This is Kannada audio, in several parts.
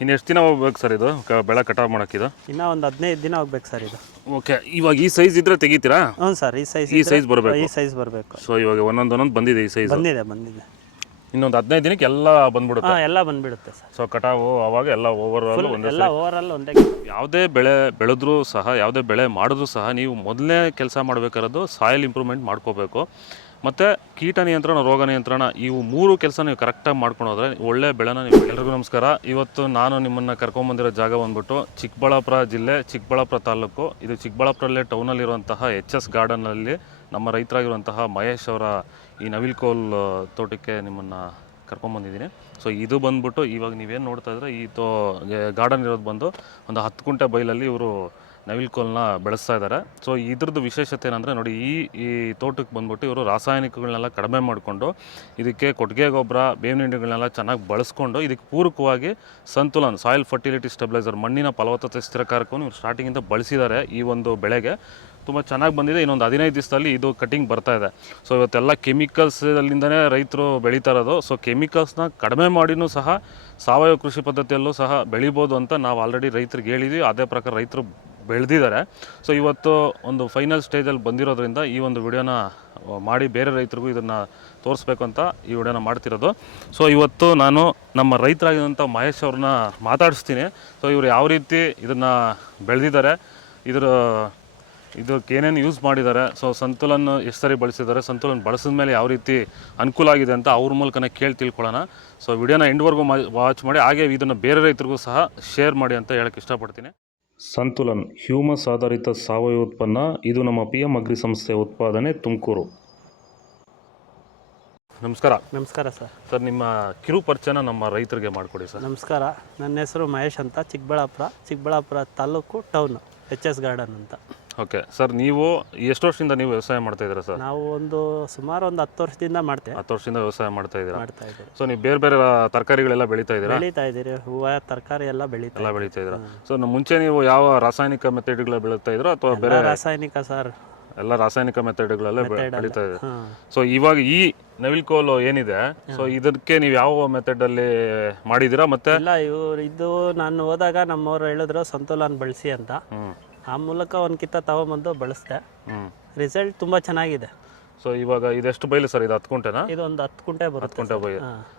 ಇನ್ನು ಎಷ್ಟು ದಿನ ಹೋಗ್ಬೇಕು ಸರ್ ಇದು? ಕ- ಬೆಳೆ ಕಟಾವು ಮಾಡೋಕ್ಕಿದು? ಇನ್ನೂ ಒಂದು ಹದಿನೈದು ದಿನ ಹೋಗ್ಬೇಕು ಸರ್ ಇದು. ಓಕೆ ಇವಾಗ ಈ ಸೈಜ್ ಇದ್ರೆ ತೆಗಿತೀರಾ? ಹ್ಞೂ ಸರ್ ಈ ಸೈಜ್ ಈ ಸೈಜ್ ಬರಬೇಕು. ಈ ಸೈಜ್ ಬರಬೇಕು. ಸೊ ಇವಾಗ ಒಂದೊಂದು ಒಂದೊಂದು ಬಂದಿದೆ ಈ ಸೈಜ್ ಬಂದಿದೆ ಬಂದಿದೆ. ಇನ್ನೊಂದು ಹದಿನೈದು ದಿನಕ್ಕೆ ಎಲ್ಲ ಬಂದ್ಬಿಡುತ್ತೆ? ಹಾಂ ಎಲ್ಲ ಬಂದ್ಬಿಡುತ್ತೆ ಸರ್. ಸೊ ಕಟಾವು ಅವಾಗ ಎಲ್ಲ ಓವರ್ ಆಲ್ ಒಂದೇ ಎಲ್ಲ ಓವರ್ ಆಲ್ ಒಂದೇ ಯಾವುದೇ ಬೆಳೆ ಬೆಳೆದ್ರೂ ಸಹ ಯಾವುದೇ ಬೆಳೆ ಮಾಡಿದ್ರೂ ಸಹ ನೀವು ಮೊದಲನೇ ಕೆಲಸ ಮಾಡಬೇಕಾರದು ಸಾಯಿಲ್ ಇಂಪ್ರೂವ್ಮೆಂಟ್ ಮಾಡ್ಕೋಬೇಕು. ಮತ್ತು ಕೀಟ ನಿಯಂತ್ರಣ, ರೋಗ ನಿಯಂತ್ರಣ, ಇವು ಮೂರು ಕೆಲಸ ನೀವು ಕರೆಕ್ಟಾಗಿ ಮಾಡ್ಕೊಂಡು ಹೋದರೆ ಒಳ್ಳೆ ಬೆಳೆನ ನೀವು ಎಲ್ರಿಗೂ ನಮಸ್ಕಾರ. ಇವತ್ತು ನಾನು ನಿಮ್ಮನ್ನು ಕರ್ಕೊಂಬಂದಿರೋ ಜಾಗ ಬಂದ್ಬಿಟ್ಟು ಚಿಕ್ಕಬಳ್ಳಾಪುರ ಜಿಲ್ಲೆ, ಚಿಕ್ಕಬಳ್ಳಾಪುರ ತಾಲೂಕು. ಇದು ಚಿಕ್ಕಬಳ್ಳಾಪುರಲ್ಲೇ ಟೌನಲ್ಲಿರುವಂತಹ ಎಚ್ ಎಸ್ ಗಾರ್ಡನ್ನಲ್ಲಿ ನಮ್ಮ ರೈತರಾಗಿರುವಂತಹ ಮಹೇಶ್ ಅವರ ಈ ನವಿಲ್ಕೋಲ್ ತೋಟಕ್ಕೆ ನಿಮ್ಮನ್ನು ಕರ್ಕೊಂಬಂದಿದ್ದೀನಿ. ಸೊ ಇದು ಬಂದ್ಬಿಟ್ಟು ಇವಾಗ ನೀವೇನು ನೋಡ್ತಾ ಇದ್ರೆ ಈ ತೋ ಗಾರ್ಡನ್ ಇರೋದು ಬಂದು ಒಂದು ಹತ್ತು ಕುಂಟೆ ಬೈಲಲ್ಲಿ ಇವರು ನವಿಲ್ಕೋಲ್ನ ಬೆಳೆಸ್ತಾ ಇದ್ದಾರೆ ಸೊ ಇದ್ರದ್ದು ವಿಶೇಷತೆ ಏನಂದರೆ ನೋಡಿ, ಈ ಈ ತೋಟಕ್ಕೆ ಬಂದ್ಬಿಟ್ಟು ಇವರು ರಾಸಾಯನಿಕಗಳನ್ನೆಲ್ಲ ಕಡಿಮೆ ಮಾಡಿಕೊಂಡು ಇದಕ್ಕೆ ಕೊಟ್ಟಿಗೆ ಗೊಬ್ಬರ, ಬೇವಿನ ಹಿಂಡಿಗಳನ್ನೆಲ್ಲ ಚೆನ್ನಾಗಿ ಬಳಸ್ಕೊಂಡು ಇದಕ್ಕೆ ಪೂರಕವಾಗಿ ಸಂತುಲನ್ ಸಾಯಿಲ್ ಫರ್ಟಿಲಿಟಿ ಸ್ಟೆಬಿಲೈಸರ್ ಮಣ್ಣಿನ ಫಲವತ್ತತೆ ಸ್ಥಿರಕಾರಕವನ್ನು ಇವರು ಸ್ಟಾರ್ಟಿಂಗಿಂದ ಬಳಸಿದ್ದಾರೆ ಈ ಒಂದು ಬೆಳೆಗೆ. ತುಂಬ ಚೆನ್ನಾಗಿ ಬಂದಿದೆ. ಇನ್ನೊಂದು ಹದಿನೈದು ದಿವಸದಲ್ಲಿ ಇದು ಕಟಿಂಗ್ ಬರ್ತಾ ಇದೆ. ಸೊ ಇವತ್ತೆಲ್ಲ ಕೆಮಿಕಲ್ಸಲ್ಲಿಂದನೇ ರೈತರು ಬೆಳೀತಾ ಇರೋದು. ಸೊ ಕೆಮಿಕಲ್ಸ್ನ ಕಡಿಮೆ ಮಾಡಿನೂ ಸಹ ಸಾವಯವ ಕೃಷಿ ಪದ್ಧತಿಯಲ್ಲೂ ಸಹ ಬೆಳಿಬೋದು ಅಂತ ನಾವು ಆಲ್ರೆಡಿ ರೈತರಿಗೆ ಹೇಳಿದ್ವಿ. ಅದೇ ಪ್ರಕಾರ ರೈತರು ಬೆಳೆದಿದ್ದಾರೆ. ಸೊ ಇವತ್ತು ಒಂದು ಫೈನಲ್ ಸ್ಟೇಜಲ್ಲಿ ಬಂದಿರೋದ್ರಿಂದ ಈ ಒಂದು ವಿಡಿಯೋನ ಮಾಡಿ ಬೇರೆ ರೈತರಿಗೂ ಇದನ್ನು ತೋರಿಸ್ಬೇಕು ಅಂತ ಈ ವಿಡಿಯೋನ ಮಾಡ್ತಿರೋದು. ಸೊ ಇವತ್ತು ನಾನು ನಮ್ಮ ರೈತರಾಗಿರುವಂಥ ಮಹೇಶ್ ಅವ್ರನ್ನ ಮಾತಾಡಿಸ್ತೀನಿ. ಸೊ ಇವರು ಯಾವ ರೀತಿ ಇದನ್ನು ಬೆಳೆದಿದ್ದಾರೆ, ಇದರ, ಇದಕ್ಕೆ ಏನೇನು ಯೂಸ್ ಮಾಡಿದ್ದಾರೆ ಸೊ ಸಂತುಲನ್ ಎಷ್ಟು ಸರಿ ಬಳಸಿದ್ದಾರೆ, ಸಂತುಲನ್ ಬಳಸಿದ ಮೇಲೆ ಯಾವ ರೀತಿ ಅನುಕೂಲ ಆಗಿದೆ ಅಂತ ಅವ್ರ ಮೂಲಕನ ಕೇಳಿ ತಿಳ್ಕೊಳ್ಳೋಣ. ಸೊ ವಿಡಿಯೋನ ಎಂಡ್ವರೆಗೂ ವಾಚ್ ಮಾಡಿ, ಹಾಗೆ ಇದನ್ನು ಬೇರೆ ರೈತರಿಗೂ ಸಹ ಶೇರ್ ಮಾಡಿ ಅಂತ ಹೇಳಕ್ಕೆ ಇಷ್ಟಪಡ್ತೀನಿ. ಸಂತುಲನ್ ಹ್ಯೂಮಸ್ ಆಧಾರಿತ ಸಾವಯವ ಉತ್ಪನ್ನ ಇದು ನಮ್ಮ ಪಿ ಎಂ ಅಗ್ರಿ ಸಂಸ್ಥೆ ಉತ್ಪಾದನೆ ತುಮಕೂರು. ನಮಸ್ಕಾರ. ನಮಸ್ಕಾರ ಸರ್. ಸರ್ ನಿಮ್ಮ ಕಿರು ಪರಿಚಯನ ನಮ್ಮ ರೈತರಿಗೆ ಮಾಡಿಕೊಡಿ ಸರ್. ನಮಸ್ಕಾರ. ನನ್ನ ಹೆಸರು ಮಹೇಶ್ ಅಂತ Chikkaballapur Chikkaballapur taluk town H S garden ಅಂತ. ಓಕೆ. ಸರ್ ನೀವು ಎಷ್ಟು ವರ್ಷದಿಂದ ನೀವು ವ್ಯವಸಾಯ ಮಾಡ್ತಾ ಇದ್ದೀರಾ ಸರ್? ನಾವು ಒಂದು ಸುಮಾರು ಒಂದು ಹತ್ತು ವರ್ಷದಿಂದ ಮಾಡ್ತೇವೆ. ಹತ್ತು ವರ್ಷದಿಂದ ವ್ಯವಸಾಯ ಮಾಡ್ತಾ ಇದ್ದೀರಾ? ಮಾಡ್ತಾ ಇದ್ದೀವಿ. ಸೊ ನೀವು ಬೇರೆ ಬೇರೆ ತರಕಾರಿಗಳೆಲ್ಲ ಬೆಳೀತಾ ಇದ್ದೀರಾ? ಬೆಳೀತಾ ಇದ್ದೀರಿ. ಹೂವು ತರಕಾರಿ ಎಲ್ಲ ಬೆಳೀತಾ ಎಲ್ಲ ಬೆಳೀತಾ ಇದ್ದೀರಾ? ಸೊ ಮುಂಚೆ ನೀವು ಯಾವ ರಾಸಾಯನಿಕ ಮೆಥಡ್ಗಳ ಬೆಳೀತಾ ಇದ್ರೋ ಅಥವಾ ಬೇರೆ ಎಲ್ಲ ರಾಸಾಯನಿಕ ಸರ್. ಎಲ್ಲ ರಾಸಾಯನಿಕ ಮೆಥಡ್ಗಳಲ್ಲೇ ಬೆ- ಬೆಳೀತಾ ಇದೆ ಹಾಂ ಸೊ ಇವಾಗ ಈ ನವಿಲ್ಕೋಲು ಏನಿದೆ? ಸೊ ಇದಕ್ಕೆ ನೀವು ಯಾವ ಮೆಥಡ್ ಅಲ್ಲಿ ಮಾಡಿದೀರಾ ಮತ್ತೆ? ಇಲ್ಲ ಇವ್ರು ಇದು ನಾನು ಹೋದಾಗ ನಮ್ಮವ್ರು ಹೇಳಿದ್ರು ಸಂತುಲನ್ ಬಳಸಿ ಅಂತ. ಹ್ಮ್. ಆ ಮೂಲಕ ಒಂದು ಕಿತ್ತ ತಗೊಂಬಂದು ಬಳಸಿದೆ. ರಿಸಲ್ಟ್ ತುಂಬ ಚೆನ್ನಾಗಿದೆ. ಸೊ ಇವಾಗ ಇದೆಷ್ಟು ಬೈಲು ಸರ್? ಇದು ಹತ್ತು ಕುಂಟೆನಾ? ಇದು ಒಂದು ಹತ್ತು ಕುಂಟೆ ಹತ್ತು ಬರುತ್ತೆ ಕುಂಟೆ ಬೈ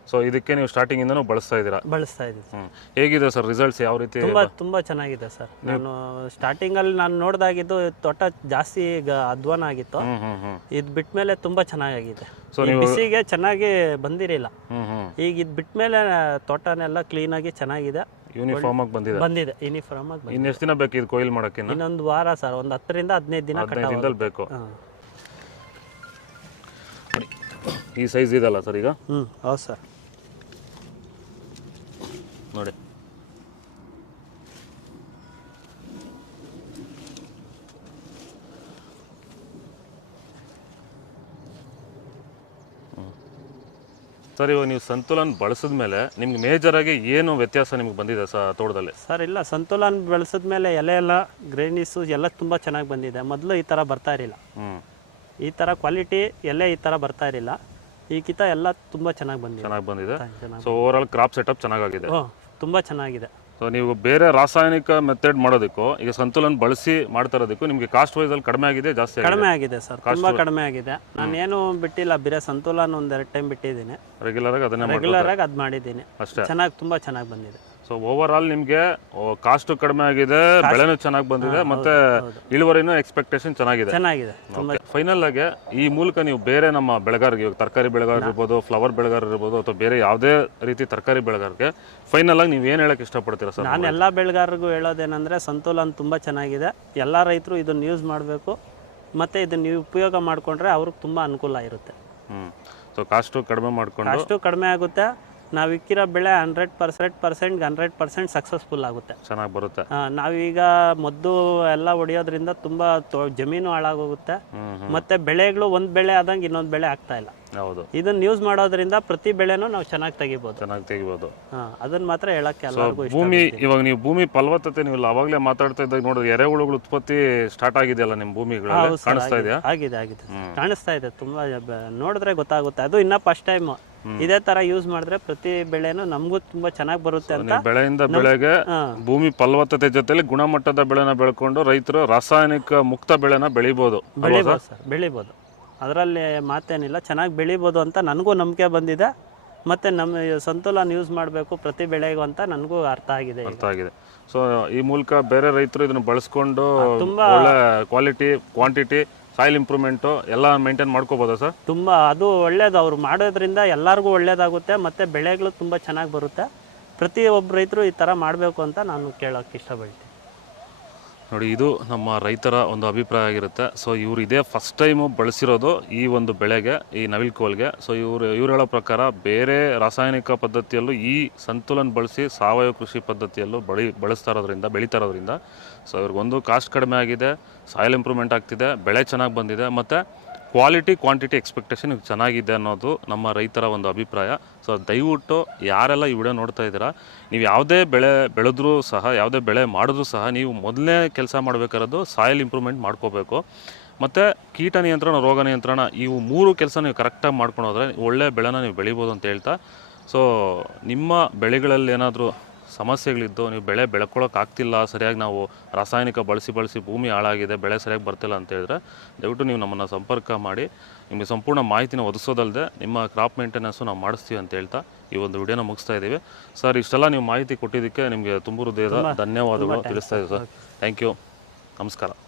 ಸೊ ಇದಕ್ಕೆ ನೀವು ಸ್ಟಾರ್ಟಿಂಗ್ ಇಂದನೂ ಬಳಸ್ತಾ ಇದ್ದೀರಾ? ಬಳಸ್ತಾ ಇದ್ದೀವಿ ಹ್ಮ್. ಹೇಗಿದೆ ಸರ್ ರಿಸಲ್ಟ್ಸ್ ಯಾವ ರೀತಿ ತುಂಬಾ ತುಂಬಾ ಚೆನ್ನಾಗಿದೆ ಸರ್. ನಾನು ಸ್ಟಾರ್ಟಿಂಗ್ ಅಲ್ಲಿ ನಾನು ನೋಡ್ದಾಗಿದ್ದು ತೋಟ ಜಾಸ್ತಿ ಈಗ ಅಧ್ವಾನ ಆಗಿತ್ತು. ಹ್ಮ್ ಹ್ಮ್ ಹ್ಮ್. ಇದು ಬಿಟ್ಮೇಲೆ ತುಂಬಾ ಚೆನ್ನಾಗಿದೆ So ಈ ಬಿಸಿಗೆ ಚೆನ್ನಾಗಿ ಬಂದಿರಲಿಲ್ಲ. ಹ್ಮ್ ಹ್ಮ್. ಈಗ ಇದು ಬಿಟ್ಮೇಲೆ ತೋಟನೆಲ್ಲ ಕ್ಲೀನ್ ಆಗಿ ಚೆನ್ನಾಗಿದೆ. ಯೂನಿಫಾರ್ಮ್ ಆಗಿ ಬಂದಿದೆ. ಬಂದಿದೆ. ಯೂನಿಫಾರ್ಮ್ ಆಗಿ ಬಂದಿದೆ. ಇನ್ನು ಎಷ್ಟು ದಿನ ಬೇಕು ಇದು ಕೊಯ್ಲು ಮಾಡೋಕ್ಕಿನ್ನ? ಇನ್ನೊಂದು ವಾರ ಸರ್. ಒಂದು ಹತ್ತರಿಂದ ಹದಿನೈದು ದಿನ ಹದಿನೈದು ಕಟಾವ್ ದಿನದಲ್ಲಿ ಬೇಕು. ಹಾಂ. ಈ ಸೈಜ್ ಇದಲ್ಲ ಸರ್ ಈಗ? ಹ್ಞೂ ಹೌದು ಸರ್. ನೋಡಿ. ಸರ್ ಇವಾಗ ನೀವು ಸಂತುಲನ್ ಬಳಸಿದ ಮೇಲೆ ನಿಮ್ಗೆ ಮೇಜರ್ ಆಗಿ ಏನು ವ್ಯತ್ಯಾಸ ನಿಮ್ಗೆ ಬಂದಿದೆ ಸರ್ ತೋಟದಲ್ಲಿ? ಸರ್ ಇಲ್ಲ ಸಂತುಲನ್ ಬೆಳೆಸಿದ್ಮೇಲೆ ಎಲೆ ಎಲ್ಲ ಗ್ರೇನಿಸು ಎಲ್ಲ ತುಂಬ ಚೆನ್ನಾಗಿ ಬಂದಿದೆ. ಮೊದಲು ಈ ಥರ ಬರ್ತಾ ಇರಲಿಲ್ಲ. ಹ್ಮ್. ಈ ಥರ ಕ್ವಾಲಿಟಿ ಎಲ್ಲೇ ಈ ಥರ ಬರ್ತಾ ಇರಲಿಲ್ಲ. ಈ ಕಿತ ಎಲ್ಲ ತುಂಬ ಚೆನ್ನಾಗಿ ಬಂದಿದೆ. ಚೆನ್ನಾಗಿ ಬಂದಿದೆ. ಚೆನ್ನಾಗಿ so over all crop setup ಚೆನ್ನಾಗಾಗಿದೆ. ತುಂಬಾ ತುಂಬ ಚೆನ್ನಾಗಿದೆ. ಸೊ ನೀವು ಬೇರೆ ರಾಸಾಯನಿಕ ಮೆಥಡ್ ಮಾಡೋದಕ್ಕೂ ಈಗ ಸಂತುಲನ್ ಬಳಸಿ ಮಾಡ್ತಾ ಇರೋದಕ್ಕೂ ನಿಮಗೆ ಕಾಸ್ಟ್ ವೈಸ್ ಅಲ್ಲಿ ಕಡಿಮೆ ಆಗಿದೆ ಜಾಸ್ತಿ ಆಗಿದೆ? ಕಡಿಮೆ ಆಗಿದೆ ಸರ್ ತುಂಬಾ ಕಡಿಮೆ ಆಗಿದೆ. ನಾನು ಏನು ಬಿಟ್ಟಿಲ್ಲ ಬೇರೆ ಸಂತುಲನ್ ಒಂದೆರಡು ಟೈಮ್ ಬಿಟ್ಟಿದ್ದೀನಿ. ರೆಗ್ಯುಲರ್ ಆಗಿ ಅದನ್ನೇ ರೆಗ್ಯುಲರ್ ಆಗಿ ಅದು ಮಾಡಿದ್ದೀನಿ. ಅಷ್ಟೇ. ಚೆನ್ನಾಗಿ ತುಂಬ ಚೆನ್ನಾಗಿ ಬಂದಿದೆ. ಸೊ ಓವರ್ ಆಲ್ ನಿಮಗೆ ಕಾಸ್ಟ್ ಕಡಿಮೆ ಆಗಿದೆ ಬೆಳೆನೂ ಚೆನ್ನಾಗಿ ಬಂದಿದೆ ಮತ್ತೆ ಇಳುವರಿನೂ ಎಕ್ಸ್ಪೆಕ್ಟೇಷನ್ ಚೆನ್ನಾಗಿದೆ. ಚೆನ್ನಾಗಿದೆ ಫೈನಲ್ ಆಗಿ ಈ ಮೂಲಕ ನೀವು ಬೇರೆ ನಮ್ಮ ಬೆಳೆಗಾರರಿಗೆ ಇವಾಗ ತರಕಾರಿ ಬೆಳೆಗಾರ ಇರ್ಬೋದು ಫ್ಲವರ್ ಬೆಳೆಗಾರ ಇರ್ಬೋದು ಅಥವಾ ಬೇರೆ ಯಾವುದೇ ರೀತಿ ತರಕಾರಿ ಬೆಳೆಗಾರರಿಗೆ ಫೈನಲ್ ಆಗಿ ನೀವು ಏನು ಹೇಳಕ್ ಇಷ್ಟಪಡ್ತೀರಾ ಸರ್? ನಾನು ಎಲ್ಲ ಬೆಳೆಗಾರರಿಗೂ ಹೇಳೋದೇನೆಂದರೆ ಸಂತುಲನ್ ತುಂಬ ಚೆನ್ನಾಗಿದೆ. ಎಲ್ಲ ರೈತರು ಇದನ್ನು ಯೂಸ್ ಮಾಡಬೇಕು. ಮತ್ತು ಇದನ್ನು ನೀವು ಉಪಯೋಗ ಮಾಡಿಕೊಂಡ್ರೆ ಅವ್ರಿಗೆ ತುಂಬ ಅನುಕೂಲ ಇರುತ್ತೆ. ಹ್ಮ್. ಸೊ ಕಾಸ್ಟು ಕಡಿಮೆ ಮಾಡ್ಕೊಂಡು ಅಷ್ಟು ಕಡಿಮೆ ಆಗುತ್ತೆ. ನಾವು ಇಕ್ಕಿರೋ ಬೆಳೆ hundred percent percent hundred percent successful ಆಗುತ್ತೆ. ಚೆನ್ನಾಗಿ ಬರುತ್ತೆ. ಆ, ನಾವೀಗ ಮದ್ದು ಎಲ್ಲ ಹೊಡಿಯೋದ್ರಿಂದ ತುಂಬಾ ತೊ- ಜಮೀನು ಹಾಳಾಗೋಗುತ್ತೆ. ಮತ್ತೆ ಬೆಳೆಗಳು ಒಂದ್ ಬೆಳೆ ಆದಂಗೆ ಇನ್ನೊಂದ್ ಬೆಳೆ ಆಗ್ತಾ ಇಲ್ಲ. ಹೌದು. ಇದನ್ನ ಯೂಸ್ ಮಾಡೋದ್ರಿಂದ ಪ್ರತಿ ಬೆಳೆನೂ ನಾವು ಚೆನ್ನಾಗಿ ತೆಗಿಬೋದು. ಚೆನ್ನಾಗಿ ತೆಗಿಬೋದು. ಹಾ ಅದನ್ನ ಮಾತ್ರ ಹೇಳಕ್ಕೆ ಎಲ್ಲರಿಗೂ ಇಷ್ಟ ಭೂಮಿ ಇವಾಗ ನೀವು ಭೂಮಿ ಫಲವತ್ತತೆ ನೀವು ಅವಾಗಲೇ ಮಾತಾಡ್ತಾ ಇದ್ದಾಗ ನೋಡಿದ್ರೆ ಎರೆಹುಳುಗಳು ಉತ್ಪತ್ತಿ ಸ್ಟಾರ್ಟ್ ಆಗಿದೆಯಲ್ಲ ನಿಮ್ಮ ಭೂಮಿಗಳಲ್ಲಿ? ಹೌದು ಕಾಣಿಸ್ತಾ ಇದೆಯಾ? ಆಗಿದೆ ಆಗಿದೆ ಕಾಣಿಸ್ತಾ ಇದೆ ತುಂಬಾ ಬ- ನೋಡಿದ್ರೆ ಗೊತ್ತಾಗುತ್ತೆ. ಅದು ಇನ್ನ ಫಸ್ಟ್ ಟೈಮ್ ಇದೇ ತರ ಯೂಸ್ ಮಾಡಿದ್ರೆ ಪ್ರತಿ ಬೆಳೆನೂ ನಮಗೂ ತುಂಬಾ ಚೆನ್ನಾಗಿ ಬರುತ್ತೆ ಅಂತ ಬೆಳೆಯಿಂದ ಬೆಳೆಗೆ. ಭೂಮಿ ಫಲವತ್ತತೆ ಜೊತೆಲಿ ಗುಣಮಟ್ಟದ ಬೆಳೆನ ಬೆಳ್ಕೊಂಡು ರೈತರು ರಾಸಾಯನಿಕ ಮುಕ್ತ ಬೆಳೆನ ಬೆಳಿಬಹುದು ಬೆಳಿಬಹುದು ಸರ್? ಅದರಲ್ಲಿ ಮಾತೇನಿಲ್ಲ ಚೆನ್ನಾಗಿ ಬೆಳಿಬೋದು ಅಂತ ನನಗೂ ನಂಬಿಕೆ ಬಂದಿದೆ. ಮತ್ತೆ ನಮ್ಮ ಸಂತುಲನ್ ಯೂಸ್ ಮಾಡಬೇಕು ಪ್ರತಿ ಬೆಳೆಗೂ ಅಂತ ನನಗೂ ಅರ್ಥ ಆಗಿದೆ ಅರ್ಥ ಆಗಿದೆ. ಸೊ ಈ ಮೂಲಕ ಬೇರೆ ರೈತರು ಇದನ್ನು ಬಳಸ್ಕೊಂಡು ತುಂಬಾ ಒಳ್ಳೆ ಕ್ವಾಲಿಟಿ ಕ್ವಾಂಟಿಟಿ ಸಾಯಿಲ್ ಇಂಪ್ರೂವ್ಮೆಂಟು ಎಲ್ಲ ಮೇಂಟೈನ್ ಮಾಡ್ಕೋಬೋದಾ ಸರ್? ತುಂಬ, ಅದು ಒಳ್ಳೇದು. ಅವ್ರು ಮಾಡೋದ್ರಿಂದ ಎಲ್ಲರಿಗೂ ಒಳ್ಳೇದಾಗುತ್ತೆ, ಮತ್ತು ಬೆಳೆಗಳು ತುಂಬ ಚೆನ್ನಾಗಿ ಬರುತ್ತೆ. ಪ್ರತಿಯೊಬ್ಬ ರೈತರು ಈ ಥರ ಮಾಡಬೇಕು ಅಂತ ನಾನು ಕೇಳೋಕ್ಕೆ ಇಷ್ಟಪಡ್ತೀನಿ. ನೋಡಿ, ಇದು ನಮ್ಮ ರೈತರ ಒಂದು ಅಭಿಪ್ರಾಯ ಆಗಿರುತ್ತೆ. ಸೊ ಇವರು ಇದೇ ಫಸ್ಟ್ ಟೈಮು ಬಳಸಿರೋದು ಈ ಒಂದು ಬೆಳೆಗೆ, ಈ ನವಿಲ್ ಕೋಲ್ಗೆ ಸೊ ಇವರು, ಇವ್ರು ಹೇಳೋ ಪ್ರಕಾರ ಬೇರೆ ರಾಸಾಯನಿಕ ಪದ್ಧತಿಯಲ್ಲೂ ಈ ಸಂತುಲನ ಬಳಸಿ ಸಾವಯವ ಕೃಷಿ ಪದ್ಧತಿಯಲ್ಲೂ ಬಳಿ, ಬಳಸ್ತಾ ಇರೋದ್ರಿಂದ, ಬೆಳೀತಾ ಇರೋದ್ರಿಂದ ಸೊ ಇವ್ರಿಗೊಂದು ಕಾಸ್ಟ್ ಕಡಿಮೆ ಆಗಿದೆ ಸಾಯಿಲ್ ಇಂಪ್ರೂವ್ಮೆಂಟ್ ಆಗ್ತಿದೆ, ಬೆಳೆ ಚೆನ್ನಾಗಿ ಬಂದಿದೆ, ಮತ್ತು ಕ್ವಾಲಿಟಿ, ಕ್ವಾಂಟಿಟಿ ಎಕ್ಸ್ಪೆಕ್ಟೇಷನ್ ಚೆನ್ನಾಗಿದೆ ಅನ್ನೋದು ನಮ್ಮ ರೈತರ ಒಂದು ಅಭಿಪ್ರಾಯ. ಸೊ ದಯವಿಟ್ಟು ಯಾರೆಲ್ಲ ಈ ವಿಡಿಯೋ ನೋಡ್ತಾ ಇದ್ದೀರಾ, ನೀವು ಯಾವುದೇ ಬೆಳೆ ಬೆಳೆದ್ರೂ ಸಹ, ಯಾವುದೇ ಬೆಳೆ ಮಾಡಿದ್ರೂ ಸಹ, ನೀವು ಮೊದಲನೇ ಕೆಲಸ ಮಾಡಬೇಕಾರೋದು ಸಾಯಿಲ್ ಇಂಪ್ರೂವ್ಮೆಂಟ್ ಮಾಡ್ಕೋಬೇಕು. ಮತ್ತು ಕೀಟ ನಿಯಂತ್ರಣ, ರೋಗ ನಿಯಂತ್ರಣ, ಇವು ಮೂರು ಕೆಲಸ ನೀವು ಕರೆಕ್ಟಾಗಿ ಮಾಡ್ಕೊಂಡು ಹೋದರೆ ಒಳ್ಳೆಯ ಬೆಳೆನ ನೀವು ಬೆಳಿಬೋದು ಅಂತ ಹೇಳ್ತಾ. ಸೊ ನಿಮ್ಮ ಬೆಳೆಗಳಲ್ಲಿ ಏನಾದರೂ ಸಮಸ್ಯೆಗಳಿದ್ದು ನೀವು ಬೆಳೆ ಬೆಳ್ಕೊಳ್ಳೋಕ್ಕಾಗ್ತಿಲ್ಲ ಸರಿಯಾಗಿ ನಾವು ರಾಸಾಯನಿಕ ಬಳಸಿ ಬಳಸಿ ಭೂಮಿ ಹಾಳಾಗಿದೆ ಬೆಳೆ ಸರಿಯಾಗಿ ಬರ್ತಿಲ್ಲ ಅಂತ ಹೇಳಿದ್ರೆ ದಯವಿಟ್ಟು ನೀವು ನಮ್ಮನ್ನು ಸಂಪರ್ಕ ಮಾಡಿ. ನಿಮಗೆ ಸಂಪೂರ್ಣ ಮಾಹಿತಿನ ಒದಗಿಸೋದಲ್ಲದೆ ನಿಮ್ಮ ಕ್ರಾಪ್ ಮೇಂಟೆನೆನ್ಸು ನಾವು ಮಾಡಿಸ್ತೀವಿ ಅಂತ ಹೇಳ್ತಾ ಈ ಒಂದು ವಿಡಿಯೋನ ಮುಗಿಸ್ತಾ ಇದ್ದೀವಿ. ಸರ್ ಇಷ್ಟೆಲ್ಲ ನೀವು ಮಾಹಿತಿ ಕೊಟ್ಟಿದ್ದಕ್ಕೆ ನಿಮಗೆ ತುಂಬ ಹೃದಯದ ಧನ್ಯವಾದಗಳು ತಿಳಿಸ್ತಾ ಇದ್ದೀವಿ ಸರ್. ಥ್ಯಾಂಕ್ ಯು ನಮಸ್ಕಾರ.